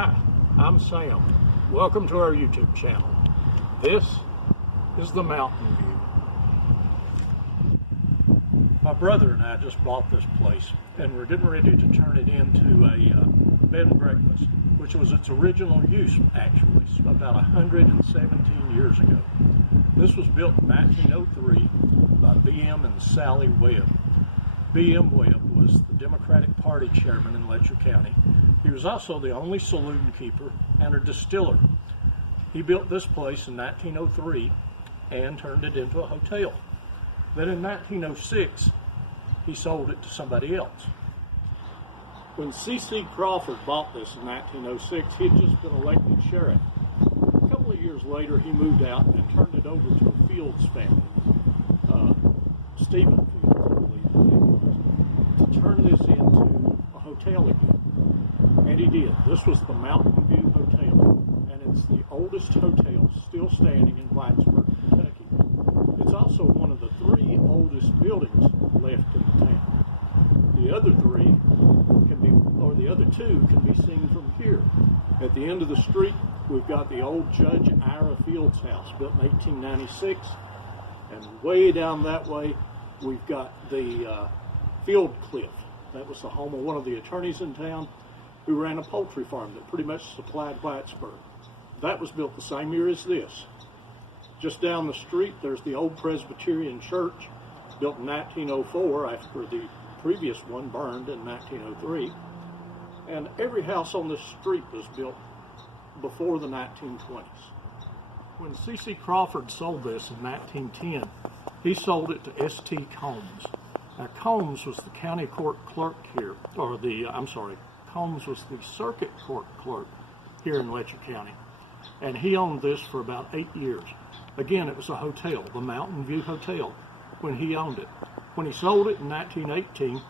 Hi, I'm Sam. Welcome to our YouTube channel. This is the Mountain View. My brother and I just bought this place, and we're getting ready to turn it into a bed and breakfast, which was its original use, actually, about 117 years ago. This was built in 1903 by B.M. and Sally Webb. B.M. Webb was the Democratic Party chairman in Letcher County. He was also the only saloon keeper and a distiller. He built this place in 1903 and turned it into a hotel. Then in 1906, he sold it to somebody else. When C.C. Crawford bought this in 1906, he had just been elected sheriff. A couple of years later, he moved out and turned it over to a Fields family, Stephen Fields, I believe the name was, to turn this into a hotel again. And he did. This was the Mountain View Hotel, and it's the oldest hotel still standing in Whitesburg, Kentucky. It's also one of the 3 oldest buildings left in the town. The other 2 can be seen from here. At the end of the street, we've got the old Judge Ira Fields house, built in 1896, and way down that way, we've got the Field Cliff. That was the home of one of the attorneys in town, who ran a poultry farm that pretty much supplied Whitesburg. That was built the same year as this. Just down the street, there's the old Presbyterian church, built in 1904 after the previous one burned in 1903. And every house on this street was built before the 1920s. When C.C. Crawford sold this in 1910, he sold it to S.T. Combs. Now, Combs was the county court clerk here, Combs was the circuit court clerk here in Letcher County, and he owned this for about 8 years. Again, it was a hotel, the Mountain View Hotel, when he owned it. When he sold it in 1918,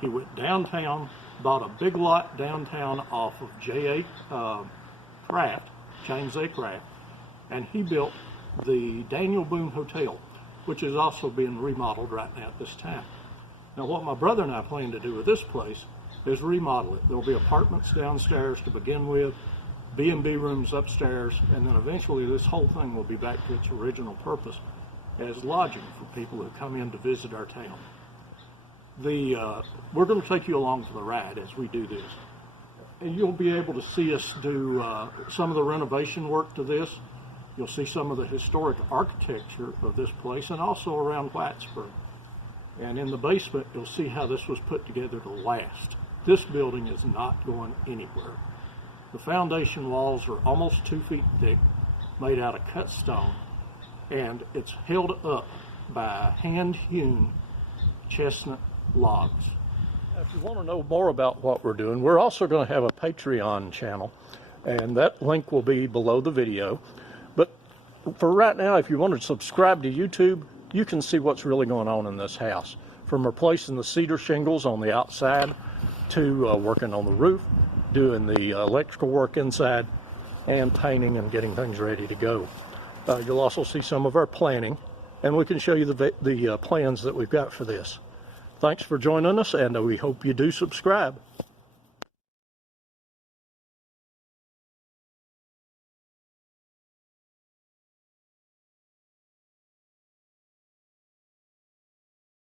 he went downtown, bought a big lot downtown off of James A. Craft, and he built the Daniel Boone Hotel, which is also being remodeled right now at this time. Now, what my brother and I plan to do with this place is remodel it. There'll be apartments downstairs to begin with, B&B rooms upstairs, and then eventually this whole thing will be back to its original purpose as lodging for people who come in to visit our town. We're going to take you along for the ride as we do this. And you'll be able to see us do some of the renovation work to this. You'll see some of the historic architecture of this place and also around Whitesburg. And in the basement, you'll see how this was put together to last. This building is not going anywhere. The foundation walls are almost 2 feet thick, made out of cut stone, and it's held up by hand-hewn chestnut logs. If you want to know more about what we're doing, we're also going to have a Patreon channel, and that link will be below the video. But for right now, if you want to subscribe to YouTube, you can see what's really going on in this house, from replacing the cedar shingles on the outside to working on the roof, doing the electrical work inside, and painting and getting things ready to go. You'll also see some of our planning, and we can show you the plans that we've got for this. Thanks for joining us, and we hope you do subscribe.